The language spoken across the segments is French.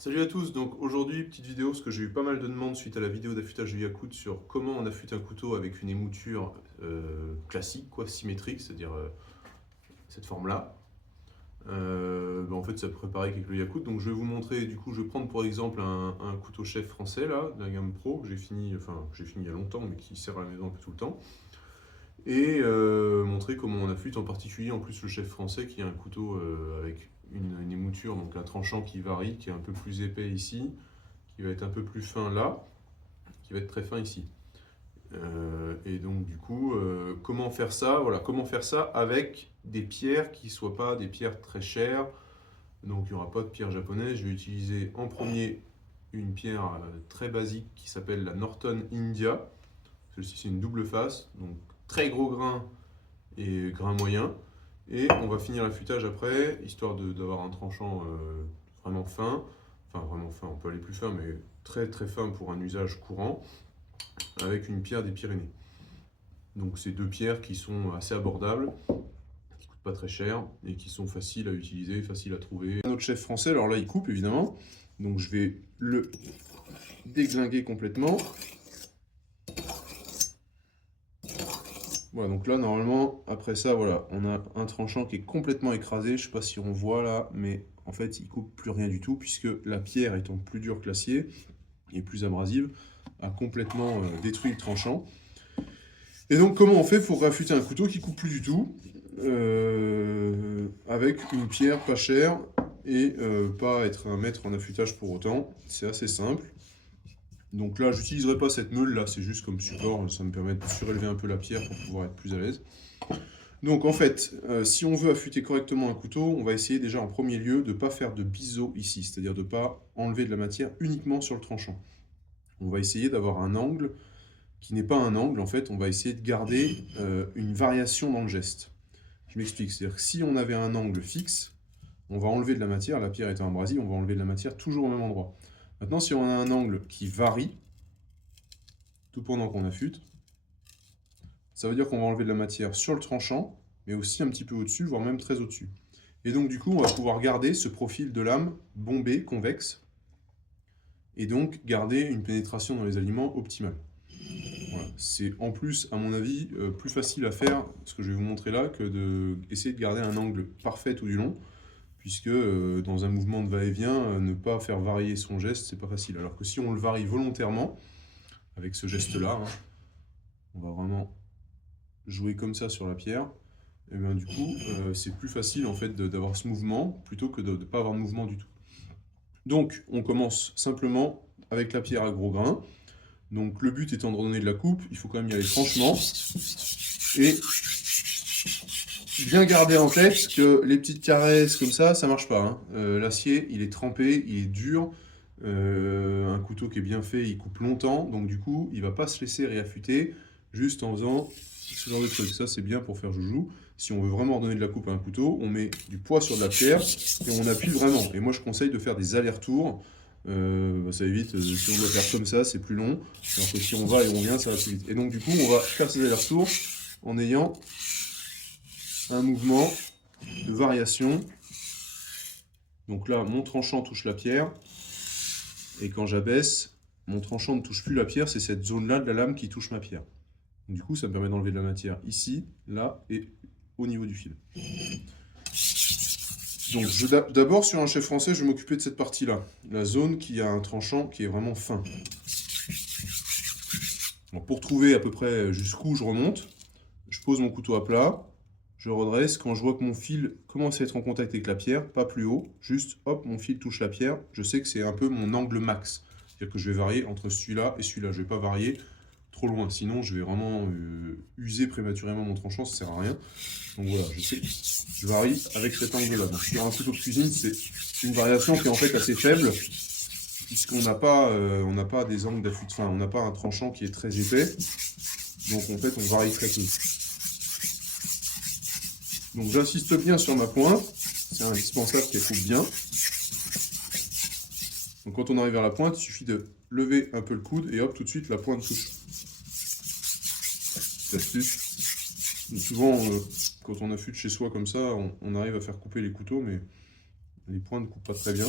Salut à tous, donc aujourd'hui petite vidéo parce que j'ai eu pas mal de demandes suite à la vidéo d'affûtage du Yakult sur comment on affûte un couteau avec une émouture classique, quoi, symétrique, c'est-à-dire cette forme-là. En fait ça peut préparer avec le Yakult, donc je vais vous montrer, du coup je vais prendre pour exemple un couteau chef français là, de la gamme Pro, que j'ai fini il y a longtemps mais qui sert à la maison un peu tout le temps. Et montrer comment on affûte, en particulier en plus le chef français qui a un couteau avec une émouture, donc un tranchant qui varie, qui est un peu plus épais ici, qui va être un peu plus fin là, qui va être très fin ici. Et donc du coup, comment faire ça? Voilà, comment faire ça avec des pierres qui ne soient pas des pierres très chères. Donc il n'y aura pas de pierre japonaise. Je vais utiliser en premier une pierre très basique qui s'appelle la Norton India. Celle-ci c'est une double face, donc très gros grain et grain moyen. Et on va finir l'affûtage après, histoire d'avoir un tranchant vraiment fin. Enfin vraiment fin, on peut aller plus fin, mais très très fin pour un usage courant, avec une pierre des Pyrénées. Donc c'est deux pierres qui sont assez abordables, qui coûtent pas très cher et qui sont faciles à utiliser, faciles à trouver. Notre chef français, alors là il coupe évidemment, donc je vais le déglinguer complètement. Voilà, donc là normalement, après ça, voilà, on a un tranchant qui est complètement écrasé. Je sais pas si on voit là, mais en fait il coupe plus rien du tout, puisque la pierre étant plus dure que l'acier et plus abrasive, a complètement détruit le tranchant. Et donc comment on fait pour raffûter un couteau qui coupe plus du tout, avec une pierre pas chère et pas être un maître en affûtage pour autant? C'est assez simple. Donc là, j'utiliserai pas cette meule là, c'est juste comme support, ça me permet de surélever un peu la pierre pour pouvoir être plus à l'aise. Donc en fait, si on veut affûter correctement un couteau, on va essayer déjà en premier lieu de ne pas faire de biseau ici, c'est-à-dire de ne pas enlever de la matière uniquement sur le tranchant. On va essayer d'avoir un angle qui n'est pas un angle, en fait, on va essayer de garder une variation dans le geste. Je m'explique, c'est-à-dire que si on avait un angle fixe, on va enlever de la matière, la pierre étant abrasive, on va enlever de la matière toujours au même endroit. Maintenant, si on a un angle qui varie, tout pendant qu'on affûte, ça veut dire qu'on va enlever de la matière sur le tranchant, mais aussi un petit peu au-dessus, voire même très au-dessus. Et donc du coup, on va pouvoir garder ce profil de lame bombé, convexe, et donc garder une pénétration dans les aliments optimale. Voilà. C'est en plus, à mon avis, plus facile à faire, ce que je vais vous montrer là, que d'essayer de garder un angle parfait tout du long, puisque dans un mouvement de va-et-vient, ne pas faire varier son geste, c'est pas facile. Alors que si on le varie volontairement, avec ce geste-là, hein, on va vraiment jouer comme ça sur la pierre, et bien du coup, c'est plus facile en fait d'avoir ce mouvement, plutôt que de ne pas avoir de mouvement du tout. Donc, on commence simplement avec la pierre à gros grain. Donc, le but étant de redonner de la coupe, il faut quand même y aller franchement. Et bien garder en tête que les petites caresses comme ça marche pas, hein. L'acier, il est trempé, il est dur. Un couteau qui est bien fait, il coupe longtemps. Donc, du coup, il va pas se laisser réaffûter juste en faisant ce genre de truc. Ça, c'est bien pour faire joujou. Si on veut vraiment redonner de la coupe à un couteau, on met du poids sur de la pierre et on appuie vraiment. Et moi, je conseille de faire des allers-retours. Ça évite, si on doit faire comme ça, c'est plus long. Alors que si on va et on vient, ça va plus vite. Et donc, du coup, on va faire ces allers-retours en ayant un mouvement de variation. Donc là, mon tranchant touche la pierre. Et quand j'abaisse, mon tranchant ne touche plus la pierre. C'est cette zone-là de la lame qui touche ma pierre. Du coup, ça me permet d'enlever de la matière ici, là et au niveau du fil. Donc d'abord, sur un chef français, je vais m'occuper de cette partie-là. La zone qui a un tranchant qui est vraiment fin. Donc, pour trouver à peu près jusqu'où je remonte, je pose mon couteau à plat, je redresse. Quand je vois que mon fil commence à être en contact avec la pierre, pas plus haut, juste hop, mon fil touche la pierre, je sais que c'est un peu mon angle max. C'est-à-dire que je vais varier entre celui-là et celui-là. Je ne vais pas varier trop loin, sinon je vais vraiment user prématurément mon tranchant, ça ne sert à rien. Donc voilà, je sais, je varie avec cet angle-là. Donc sur un couteau de cuisine, c'est une variation qui est en fait assez faible, puisqu'on n'a pas des angles d'affût, enfin on n'a pas un tranchant qui est très épais, donc en fait on varie très peu. Donc j'insiste bien sur ma pointe, c'est indispensable qu'elle coupe bien. Donc quand on arrive vers la pointe, il suffit de lever un peu le coude et hop, tout de suite la pointe touche. C'est l'astuce. Souvent, quand on affûte chez soi comme ça, on arrive à faire couper les couteaux, mais les points ne coupent pas très bien.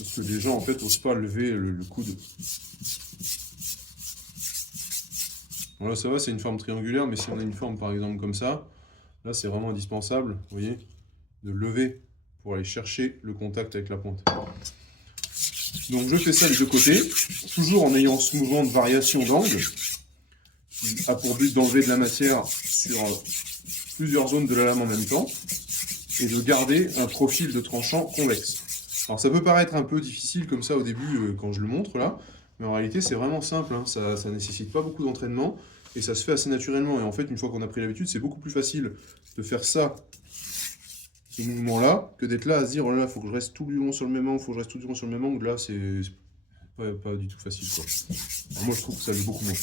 Parce que les gens, en fait, n'osent pas lever le coude. Voilà, ça va, c'est une forme triangulaire, mais si on a une forme, par exemple, comme ça, là, c'est vraiment indispensable, vous voyez, de lever pour aller chercher le contact avec la pointe. Donc, je fais ça des deux côtés, toujours en ayant ce mouvement de variation d'angle, qui a pour but d'enlever de la matière sur plusieurs zones de la lame en même temps, et de garder un profil de tranchant convexe. Alors ça peut paraître un peu difficile comme ça au début quand je le montre là, mais en réalité c'est vraiment simple, hein. Ça nécessite pas beaucoup d'entraînement, et ça se fait assez naturellement. Et en fait, une fois qu'on a pris l'habitude, c'est beaucoup plus facile de faire ça, ce mouvement-là, que d'être là à se dire, oh là là, faut que je reste tout du long sur le même angle, faut que je reste tout du long sur le même angle. Là, c'est pas du tout facile, quoi. Alors moi, je trouve que ça joue beaucoup moins.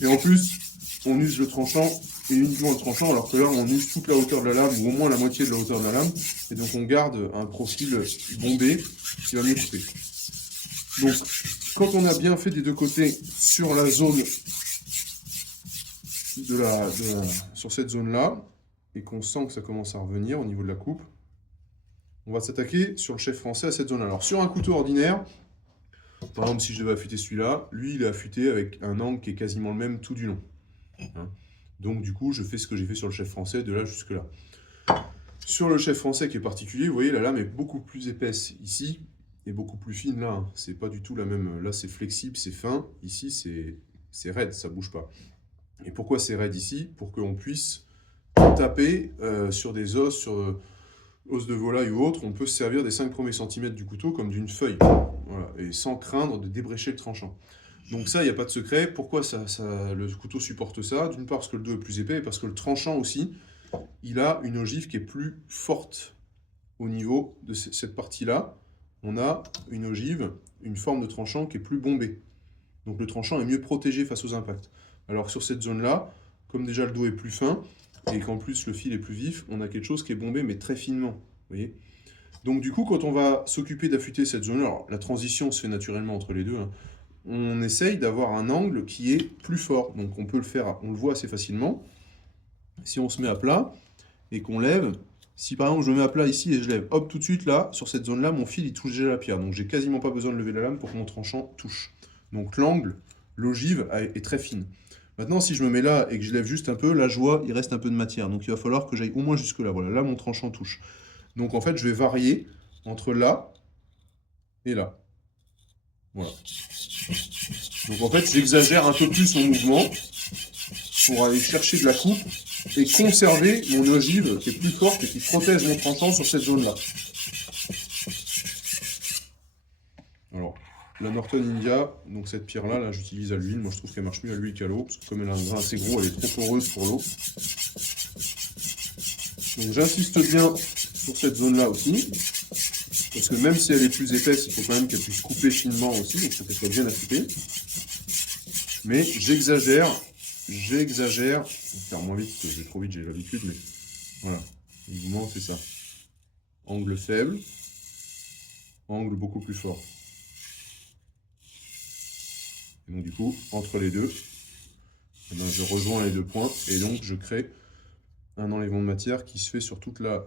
Et en plus, on use le tranchant, et uniquement le tranchant, alors que là, on use toute la hauteur de la lame, ou au moins la moitié de la hauteur de la lame, et donc on garde un profil bombé qui va mieux couper. Donc, quand on a bien fait des deux côtés sur la zone sur cette zone-là, et qu'on sent que ça commence à revenir au niveau de la coupe, on va s'attaquer sur le chef français à cette zone-là. Alors, sur un couteau ordinaire, par exemple, si je devais affûter celui-là, lui, il est affûté avec un angle qui est quasiment le même tout du long. Hein. Donc, du coup, je fais ce que j'ai fait sur le chef français, de là jusque-là. Sur le chef français qui est particulier, vous voyez, la lame est beaucoup plus épaisse ici, et beaucoup plus fine là. Hein. C'est pas du tout la même. Là, c'est flexible, c'est fin. Ici, c'est raide, ça bouge pas. Et pourquoi c'est raide ici? Pour qu'on puisse taper sur des os, sur os de volaille ou autre, on peut se servir des 5 premiers centimètres du couteau comme d'une feuille. Voilà, et sans craindre de débrécher le tranchant. Donc ça, il n'y a pas de secret. Pourquoi le couteau supporte ça? D'une part parce que le dos est plus épais, et parce que le tranchant aussi, il a une ogive qui est plus forte au niveau de cette partie-là. On a une ogive, une forme de tranchant qui est plus bombée. Donc le tranchant est mieux protégé face aux impacts. Alors que sur cette zone-là, comme déjà le dos est plus fin, et qu'en plus le fil est plus vif, on a quelque chose qui est bombé, mais très finement. Vous voyez? Donc du coup, quand on va s'occuper d'affûter cette zone-là, alors la transition se fait naturellement entre les deux, hein, on essaye d'avoir un angle qui est plus fort. Donc on peut le faire, on le voit assez facilement. Si on se met à plat et qu'on lève, si par exemple je me mets à plat ici et je lève, hop, tout de suite là, sur cette zone-là, mon fil il touche déjà la pierre. Donc j'ai quasiment pas besoin de lever la lame pour que mon tranchant touche. Donc l'angle, l'ogive est très fine. Maintenant, si je me mets là et que je lève juste un peu, là je vois, il reste un peu de matière. Donc il va falloir que j'aille au moins jusque là. Voilà, là mon tranchant touche. Donc en fait, je vais varier entre là et là. Voilà. Donc en fait, j'exagère un peu plus mon mouvement pour aller chercher de la coupe et conserver mon ogive qui est plus forte et qui protège mon tranchant sur cette zone-là. Alors, la Norton India, donc cette pierre-là, là, j'utilise à l'huile. Moi, je trouve qu'elle marche mieux à l'huile qu'à l'eau, parce que comme elle a un grain assez gros, elle est trop poreuse pour l'eau. Donc, j'insiste bien sur cette zone-là aussi, parce que même si elle est plus épaisse, il faut quand même qu'elle puisse couper finement aussi, donc ça fait bien affûter. Mais j'exagère, je vais faire moins vite, parce que je vais trop vite, j'ai l'habitude, mais voilà, le mouvement, c'est ça. Angle faible, angle beaucoup plus fort. Et donc du coup, entre les deux, eh bien, je rejoins les deux points, et donc je crée un enlèvement de matière qui se fait sur toute la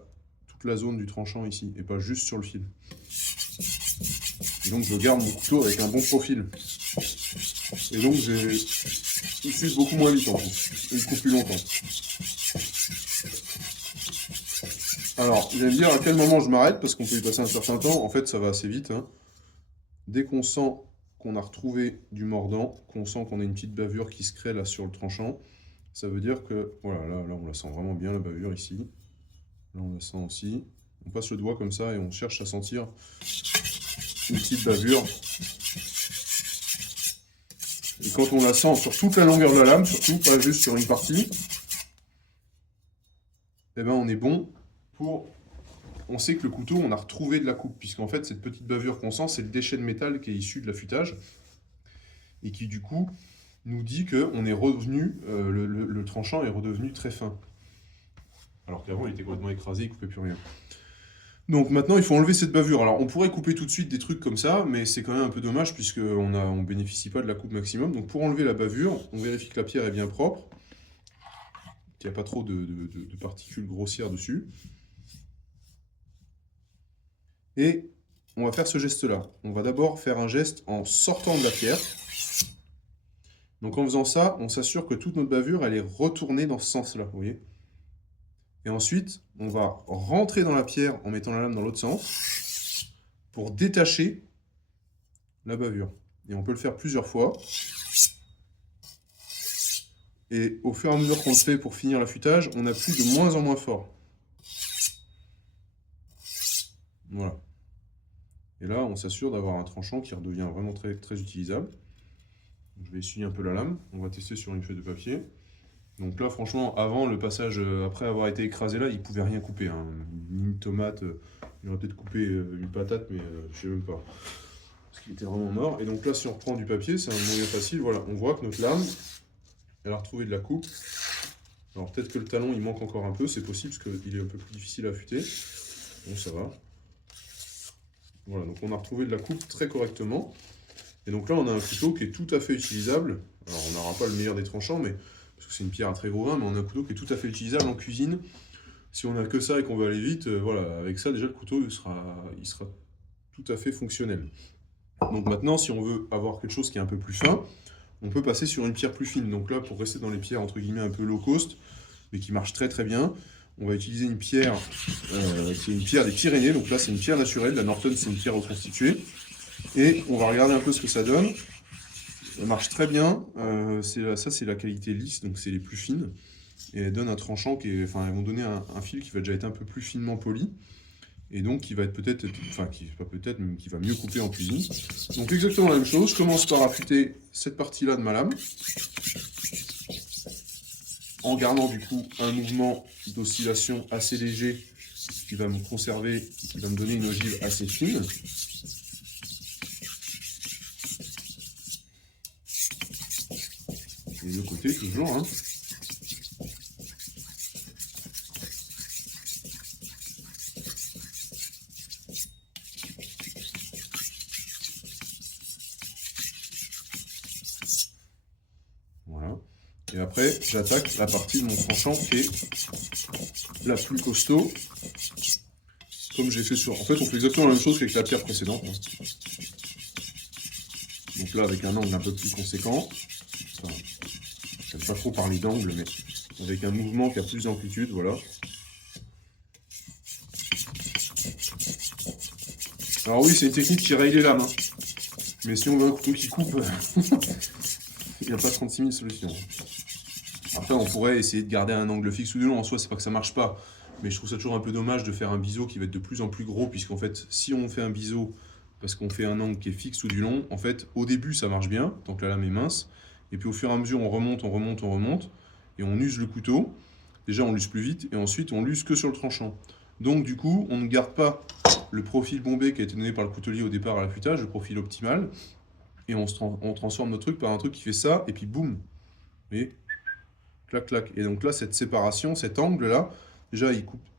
zone du tranchant ici, et pas juste sur le fil. Et donc je garde mon couteau avec un bon profil. Et donc il s'use beaucoup moins vite en plus, et il coupe plus longtemps. Alors, vous allez me dire à quel moment je m'arrête, parce qu'on peut y passer un certain temps. En fait, ça va assez vite. Hein. Dès qu'on sent qu'on a retrouvé du mordant, qu'on sent qu'on a une petite bavure qui se crée là sur le tranchant, ça veut dire que, voilà, là on la sent vraiment bien la bavure ici. Là on la sent aussi. On passe le doigt comme ça et on cherche à sentir une petite bavure. Et quand on la sent sur toute la longueur de la lame, surtout, pas juste sur une partie, eh ben on est bon pour... On sait que le couteau, on a retrouvé de la coupe, puisqu'en fait, cette petite bavure qu'on sent, c'est le déchet de métal qui est issu de l'affûtage, et qui, du coup, nous dit que on est revenu, le tranchant est redevenu très fin. Alors qu'avant, il était complètement écrasé, il ne coupait plus rien. Donc maintenant, il faut enlever cette bavure. Alors, on pourrait couper tout de suite des trucs comme ça, mais c'est quand même un peu dommage, puisqu'on ne bénéficie pas de la coupe maximum. Donc pour enlever la bavure, on vérifie que la pierre est bien propre, qu'il n'y a pas trop de particules grossières dessus. Et on va faire ce geste-là. On va d'abord faire un geste en sortant de la pierre. Donc en faisant ça, on s'assure que toute notre bavure, elle est retournée dans ce sens-là, vous voyez. Et ensuite, on va rentrer dans la pierre en mettant la lame dans l'autre sens pour détacher la bavure. Et on peut le faire plusieurs fois. Et au fur et à mesure qu'on le fait pour finir l'affûtage, on appuie de moins en moins fort. Voilà. Et là, on s'assure d'avoir un tranchant qui redevient vraiment très, très utilisable. Je vais essuyer un peu la lame. On va tester sur une feuille de papier. Donc là, franchement, avant le passage, après avoir été écrasé là, il ne pouvait rien couper. Hein. Une tomate, il aurait peut-être coupé une patate, mais je ne sais même pas. Parce qu'il était vraiment mort. Et donc là, si on reprend du papier, c'est un moyen facile. Voilà, on voit que notre lame, elle a retrouvé de la coupe. Alors peut-être que le talon, il manque encore un peu. C'est possible, parce qu'il est un peu plus difficile à affûter. Bon, ça va. Voilà, donc on a retrouvé de la coupe très correctement. Et donc là, on a un couteau qui est tout à fait utilisable. Alors on n'aura pas le meilleur des tranchants, mais parce que c'est une pierre à très gros grain, mais on a un couteau qui est tout à fait utilisable en cuisine. Si on n'a que ça et qu'on veut aller vite, voilà, avec ça, déjà, le couteau, il sera tout à fait fonctionnel. Donc maintenant, si on veut avoir quelque chose qui est un peu plus fin, on peut passer sur une pierre plus fine. Donc là, pour rester dans les pierres, entre guillemets, un peu low cost, mais qui marche très très bien, on va utiliser une pierre qui est une pierre des Pyrénées. Donc là, c'est une pierre naturelle. La Norton, c'est une pierre reconstituée. Et on va regarder un peu ce que ça donne. Elle marche très bien. Ça, c'est la qualité lisse, donc c'est les plus fines. Et elle donne un tranchant qui est. Enfin, elles vont donner un fil qui va déjà être un peu plus finement poli. Et donc qui va être peut-être. Enfin, pas peut-être, mais qui va mieux couper en cuisine. Donc exactement la même chose. Je commence par affûter cette partie-là de ma lame. En gardant du coup un mouvement d'oscillation assez léger qui va me conserver, qui va me donner une ogive assez fine. Et de côté toujours. Hein. Voilà. Et après, j'attaque la partie de mon tranchant qui est la plus costaud. Comme j'ai fait sur... En fait, on fait exactement la même chose qu'avec la pierre précédente. Hein. Donc là, avec un angle un peu plus conséquent. Enfin, je n'aime pas trop parler d'angle, mais avec un mouvement qui a plus d'amplitude, voilà. Alors oui, c'est une technique qui raye les lames. Hein. Mais si on veut un couteau qui coupe, il n'y a pas 36 000 solutions. Après, on pourrait essayer de garder un angle fixe ou de long. En soi, c'est pas que ça marche pas. Mais je trouve ça toujours un peu dommage de faire un biseau qui va être de plus en plus gros, puisqu'en fait, si on fait un biseau parce qu'on fait un angle qui est fixe ou du long, en fait, au début, ça marche bien, tant que la lame est mince. Et puis au fur et à mesure, on remonte, on remonte, on remonte, et on use le couteau. Déjà, on l'use plus vite, et ensuite, on l'use que sur le tranchant. Donc, du coup, on ne garde pas le profil bombé qui a été donné par le coutelier au départ à l'affûtage, le profil optimal, et on transforme notre truc par un truc qui fait ça, et puis boum. Vous voyez ? Clac, clac. Et donc là, cette séparation, cet angle-là, déjà,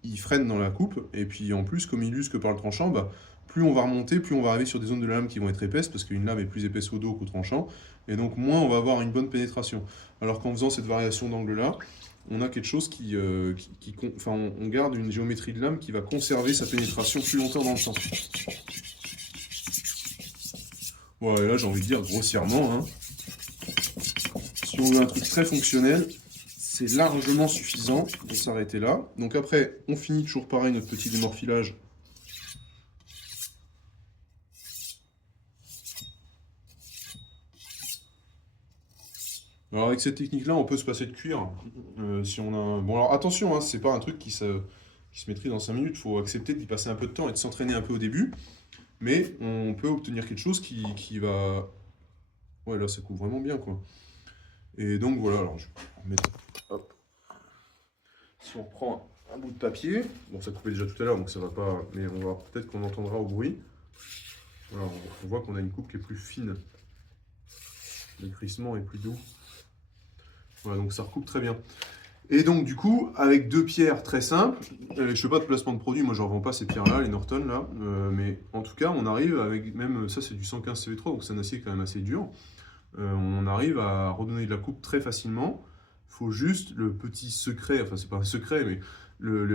il freine dans la coupe. Et puis en plus, comme il use que par le tranchant, bah, plus on va remonter, plus on va arriver sur des zones de la lame qui vont être épaisses, parce qu'une lame est plus épaisse au dos qu'au tranchant. Et donc moins on va avoir une bonne pénétration. Alors qu'en faisant cette variation d'angle-là, on a quelque chose enfin, on garde une géométrie de lame qui va conserver sa pénétration plus longtemps dans le temps. Voilà, et là j'ai envie de dire grossièrement, hein, si on veut un truc très fonctionnel, c'est largement suffisant de s'arrêter là. Donc après, on finit toujours pareil notre petit démorphilage. Alors avec cette technique-là, on peut se passer de cuir. Si on a Bon alors attention, hein, c'est pas un truc qui se maîtrise en 5 minutes. Il faut accepter d'y passer un peu de temps et de s'entraîner un peu au début. Mais on peut obtenir quelque chose qui va... Ouais, là ça coupe vraiment bien, quoi. Et donc voilà, alors je vais remettre... Hop. Si on reprend un bout de papier, bon ça coupait déjà tout à l'heure donc ça va pas, mais on va peut-être qu'on entendra au bruit. Voilà, on voit qu'on a une coupe qui est plus fine. Le crissement est plus doux. Voilà, donc ça recoupe très bien. Et donc du coup, avec deux pierres très simples, je fais pas de placement de produit, moi je ne revends pas ces pierres-là, les Norton là, mais en tout cas on arrive avec, même ça c'est du 115 CV3, donc c'est un acier quand même assez dur, on arrive à redonner de la coupe très facilement. Il faut juste le petit secret, enfin c'est pas un secret, mais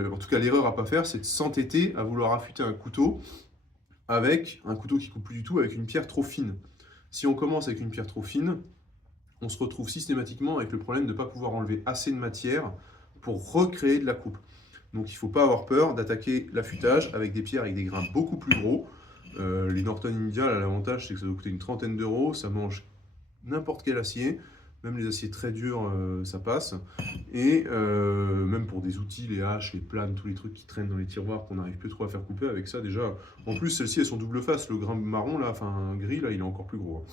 en tout cas l'erreur à pas faire, c'est de s'entêter à vouloir affûter un couteau avec un couteau qui coupe plus du tout, avec une pierre trop fine. Si on commence avec une pierre trop fine, on se retrouve systématiquement avec le problème de ne pas pouvoir enlever assez de matière pour recréer de la coupe. Donc il ne faut pas avoir peur d'attaquer l'affûtage avec des pierres avec des grains beaucoup plus gros. Les Norton India, l'avantage c'est que ça doit coûter une trentaine d'euros, ça mange n'importe quel acier, même les aciers très durs, ça passe. Et même pour des outils, les haches, les planes, tous les trucs qui traînent dans les tiroirs qu'on n'arrive plus trop à faire couper avec ça déjà. En plus, celles-ci, elles sont double face. Le grain marron, là, enfin gris, là, il est encore plus gros.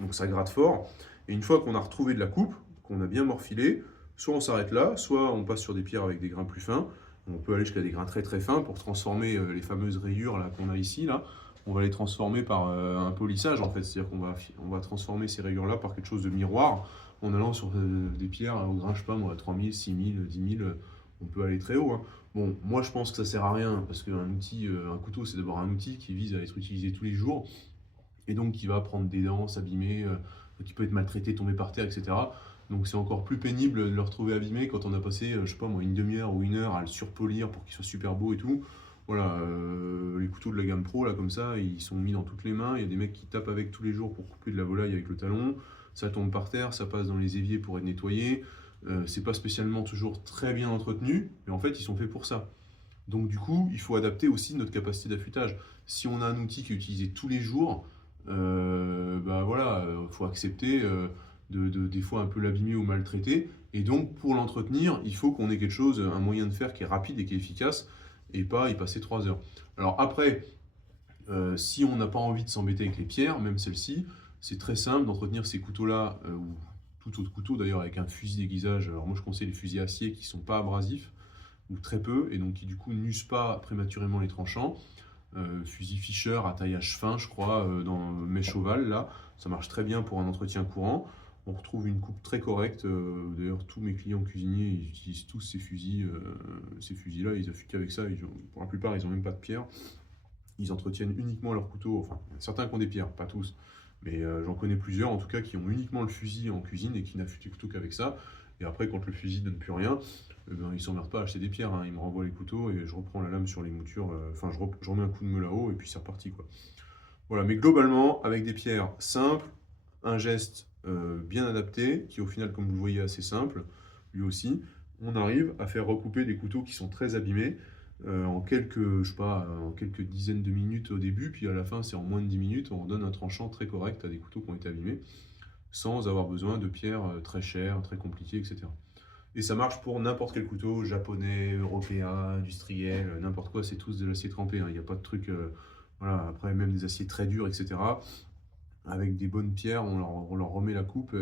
Donc ça gratte fort. Et une fois qu'on a retrouvé de la coupe, qu'on a bien morfilé, soit on s'arrête là, soit on passe sur des pierres avec des grains plus fins. On peut aller jusqu'à des grains très très fins pour transformer les fameuses rayures là qu'on a ici. Là. On va les transformer par un polissage en fait. C'est-à-dire qu'on va transformer ces rayures-là par quelque chose de miroir en allant sur des pierres au grain, je sais pas moi, 3000, 6000, 10 000. On peut aller très haut. Hein. Bon, moi je pense que ça sert à rien parce qu'un outil, un couteau, c'est d'abord un outil qui vise à être utilisé tous les jours et donc qui va prendre des dents, s'abîmer, qui peut être maltraité, tomber par terre, etc. Donc c'est encore plus pénible de le retrouver abîmé quand on a passé, je sais pas moi, une demi-heure ou une heure à le surpolir pour qu'il soit super beau et tout. Voilà, les couteaux de la gamme pro, là, comme ça, ils sont mis dans toutes les mains. Il y a des mecs qui tapent avec tous les jours pour couper de la volaille avec le talon. Ça tombe par terre, ça passe dans les éviers pour être nettoyé. C'est pas spécialement toujours très bien entretenu, mais en fait, ils sont faits pour ça. Donc du coup, il faut adapter aussi notre capacité d'affûtage. Si on a un outil qui est utilisé tous les jours, bah voilà, faut accepter des fois un peu l'abîmer ou maltraiter. Et donc pour l'entretenir, il faut qu'on ait quelque chose, un moyen de faire qui est rapide et qui est efficace, et pas y passer 3 heures. Alors après, si on n'a pas envie de s'embêter avec les pierres, même celles-ci, c'est très simple d'entretenir ces couteaux-là, ou tout autre couteau d'ailleurs avec un fusil d'aiguisage. Alors moi je conseille les fusils acier qui ne sont pas abrasifs, ou très peu, et donc qui du coup n'usent pas prématurément les tranchants. Fusil Fisher à taillage fin, je crois, dans mèche ovale, là, ça marche très bien pour un entretien courant. On retrouve une coupe très correcte. D'ailleurs, tous mes clients cuisiniers, ils utilisent tous ces fusils-là, ils affûtent avec ça. Pour la plupart, ils n'ont même pas de pierre. Ils entretiennent uniquement leur couteau. Enfin, certains qui ont des pierres, pas tous. Mais j'en connais plusieurs, en tout cas, qui ont uniquement le fusil en cuisine et qui n'affûtent le couteau qu'avec ça. Et après, quand le fusil ne donne plus rien, ben, ils ne s'emmerdent pas à acheter des pierres. Hein. Ils me renvoient les couteaux et je reprends la lame sur les moutures. Enfin, je remets un coup de meule là-haut et puis c'est reparti, quoi. Voilà, mais globalement, avec des pierres simples, un geste bien adapté, qui au final, comme vous le voyez, est assez simple, lui aussi, on arrive à faire recouper des couteaux qui sont très abîmés en quelques, je sais pas, en quelques dizaines de minutes au début, puis à la fin, c'est en moins de 10 minutes, on donne un tranchant très correct à des couteaux qui ont été abîmés, sans avoir besoin de pierres très chères, très compliquées, etc. Et ça marche pour n'importe quel couteau, japonais, européen, industriel, n'importe quoi, c'est tous de l'acier trempé, hein. Il n'y a pas de truc, voilà, après même des aciers très durs, etc. Avec des bonnes pierres, on leur remet la coupe.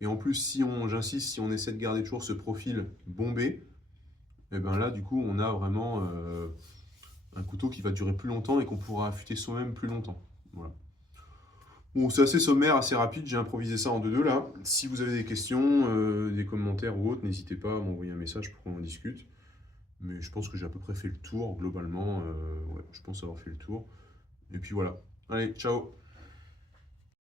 Et en plus, j'insiste, si on essaie de garder toujours ce profil bombé, et ben là, du coup, on a vraiment un couteau qui va durer plus longtemps et qu'on pourra affûter soi-même plus longtemps. Voilà. Bon, c'est assez sommaire, assez rapide, j'ai improvisé ça en 2-2 là. Si vous avez des questions, des commentaires ou autres, n'hésitez pas à m'envoyer un message pour qu'on en discute. Mais je pense que j'ai à peu près fait le tour, globalement. Ouais, je pense avoir fait le tour. Et puis voilà. Allez, ciao!